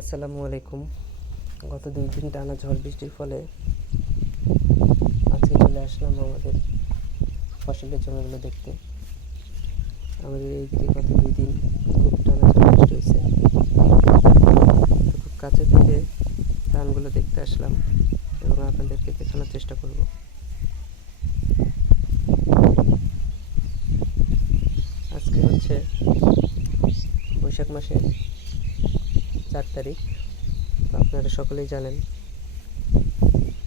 আসসালামু আলাইকুম। গত দুই দিন টানা ঝড় বৃষ্টির ফলে আজকে চলে আসলাম আমাদের ফসলের জমিগুলো দেখতে। আমাদের এইদিকে গত দুই দিন খুব টানা ঝড় বৃষ্টি হয়েছে। খুব কাছে থেকে ধানগুলো দেখতে আসলাম এবং আপনাদেরকে দেখানোর চেষ্টা করব। আজকে হচ্ছে বৈশাখ মাসের চার তারিখ। আপনারা সকলেই জানেন,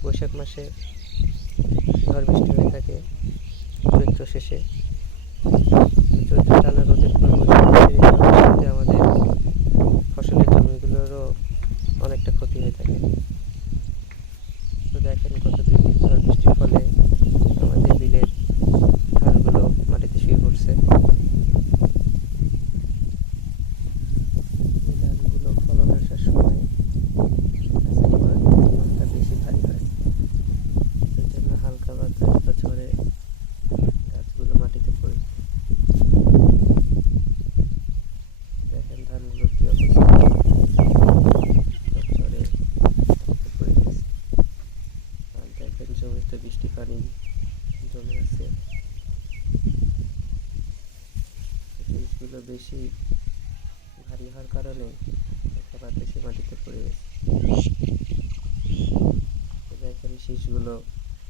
বৈশাখ মাসে ঝড় বৃষ্টি হয়ে থাকে চৈত্র শেষে। চৈত্র টানা রোদের পর বৈশাখ মাসের এই ঝড় বৃষ্টিতে আমাদের ফসলের জমিগুলোরও অনেকটা ক্ষতি হয়ে থাকে। তো দেখেন কত দুই ঝড় বৃষ্টির ফলে আমাদের বিলের ধানগুলো মাটিতে শুয়ে পড়ছে এই ধানগুলো ফলন আসার সময় গাছের গোড়া থেকে মাথা বেশি ভারী হয় এই জন্য হালকা বাতাস বা ঝড়ে গাছগুলো মাটিতে পড়ে যায়। দেখেন ধানগুলোর কি অবস্থা সব ঝড়ে মাটিতে পড়ে গেছে আর দেখেন জমিতে বৃষ্টি পানি জমে আছে। বীজগুলো বেশি ভারী হওয়ার কারণে একটা বাতাসে মাটিতে পড়ে গেছে। তো দেখেন শীষগুলো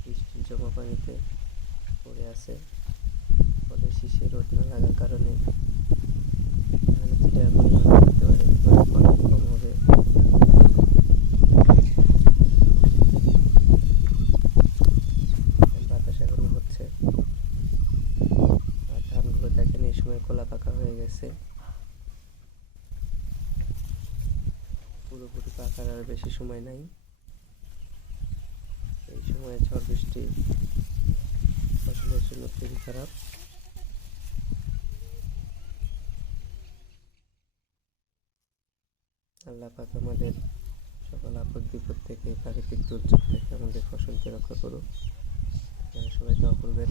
বৃষ্টির জমা পানিতে পড়ে আছে। ফলে শীষে রোদ না লাগার কারণে ধানের চিটা পরিমাণ করতে পারে ফলে ফলন কম হবে বাতাস এখনও হচ্ছে আর ধানগুলো দেখেন এই সময় কলা পাকা হয়ে গেছে পুরোপুরি পাকার আর বেশি সময় নাই। এই সময় ঝড় বৃষ্টি ফসলের জন্য খুবই খারাপ। আল্লাহ পাক আমাদের সকল আপদ বিপদ থেকে, প্রাকৃতিক দুর্যোগ থেকে আমাদের ফসলকে রক্ষা করুক। সবাই দোয়া করবেন।